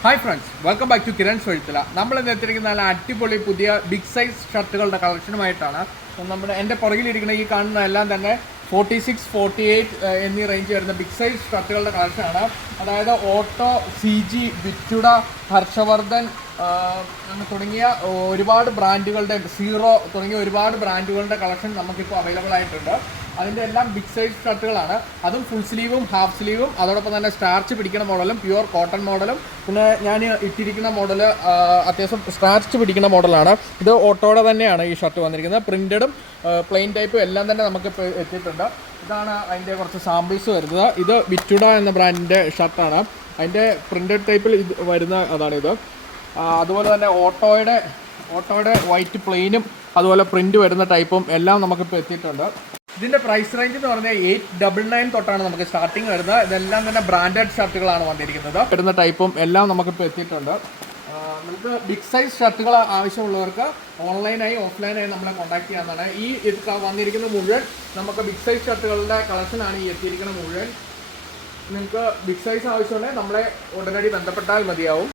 Hi friends, welcome back to Kiran's വഴുത്തില. നമ്മൾ ഇന്ന് എത്തിയിരിക്കുന്ന നല്ല അടിപൊളി പുതിയ ബിഗ് സൈസ് ഷർട്ടുകളുടെ കളക്ഷനുമായിട്ടാണ്. എൻ്റെ പുറകിലിരിക്കുന്ന ഈ കാണുന്ന എല്ലാം തന്നെ 46, 48 എന്നീ റേഞ്ച് വരുന്ന ബിഗ് സൈസ് ഷർട്ടുകളുടെ കളക്ഷനാണ്. അതായത് ഓട്ടോ, CG, വിറ്റുഡ, ഹർഷവർദ്ധൻ തുടങ്ങിയ ഒരുപാട് ബ്രാൻഡുകളുടെ, സീറോ തുടങ്ങിയ ഒരുപാട് ബ്രാൻഡുകളുടെ കളക്ഷൻ നമുക്കിപ്പോൾ അവൈലബിൾ ആയിട്ടുണ്ട്. അതിൻ്റെ എല്ലാം ബിഗ് സൈസ് ഷർട്ടുകളാണ്. അതും ഫുൾ സ്ലീവും ഹാഫ് സ്ലീവും അതോടൊപ്പം തന്നെ സ്റ്റാർച്ച് പിടിക്കുന്ന മോഡലും പ്യുവർ കോട്ടൺ മോഡലും. പിന്നെ ഞാൻ ഇട്ടിരിക്കുന്ന മോഡൽ അത്യാവശ്യം സ്റ്റാർച്ച് പിടിക്കുന്ന മോഡലാണ്. ഇത് ഓട്ടോയുടെ തന്നെയാണ് ഈ ഷർട്ട് വന്നിരിക്കുന്നത്. പ്രിൻറ്റഡും പ്ലെയിൻ ടൈപ്പും എല്ലാം തന്നെ നമുക്കിപ്പോൾ എത്തിയിട്ടുണ്ട്. ഇതാണ് അതിൻ്റെ കുറച്ച് സാമ്പിൾസ് വരുന്നത്. ഇത് വിറ്റുഡ എന്ന ബ്രാൻഡിൻ്റെ ഷർട്ടാണ്. അതിൻ്റെ പ്രിൻറ്റഡ് ടൈപ്പിൽ ഇത് വരുന്ന അതാണിത്. അതുപോലെ തന്നെ ഓട്ടോയുടെ വൈറ്റ് പ്ലെയിനും അതുപോലെ പ്രിൻറ്റ് വരുന്ന ടൈപ്പും എല്ലാം നമുക്കിപ്പോൾ എത്തിയിട്ടുണ്ട്. ഇതിൻ്റെ പ്രൈസ് റേഞ്ച് എന്ന് പറഞ്ഞാൽ 899 തൊട്ടാണ് നമുക്ക് സ്റ്റാർട്ടിങ് വരുന്നത്. ഇതെല്ലാം തന്നെ ബ്രാൻഡഡ് ഷർട്ടുകളാണ് വന്നിരിക്കുന്നത്. വരുന്ന ടൈപ്പും എല്ലാം നമുക്കിപ്പോൾ എത്തിയിട്ടുണ്ട്. നമുക്ക് ബിഗ് സൈസ് ഷർട്ടുകൾ ആവശ്യമുള്ളവർക്ക് ഓൺലൈനായി ഓഫ്ലൈനായി നമ്മളെ കോൺടാക്ട് ചെയ്യാവുന്നതാണ്. ഈ വന്നിരിക്കുന്ന മുഴുവൻ നമുക്ക് ബിഗ് സൈസ് ഷർട്ടുകളുടെ കളക്ഷനാണ് ഈ എത്തിയിരിക്കുന്ന മുഴുവൻ. നിങ്ങൾക്ക് ബിഗ് സൈസ് ആവശ്യമുണ്ടെങ്കിൽ നമ്മളെ ഉടനടി ബന്ധപ്പെട്ടാൽ മതിയാവും.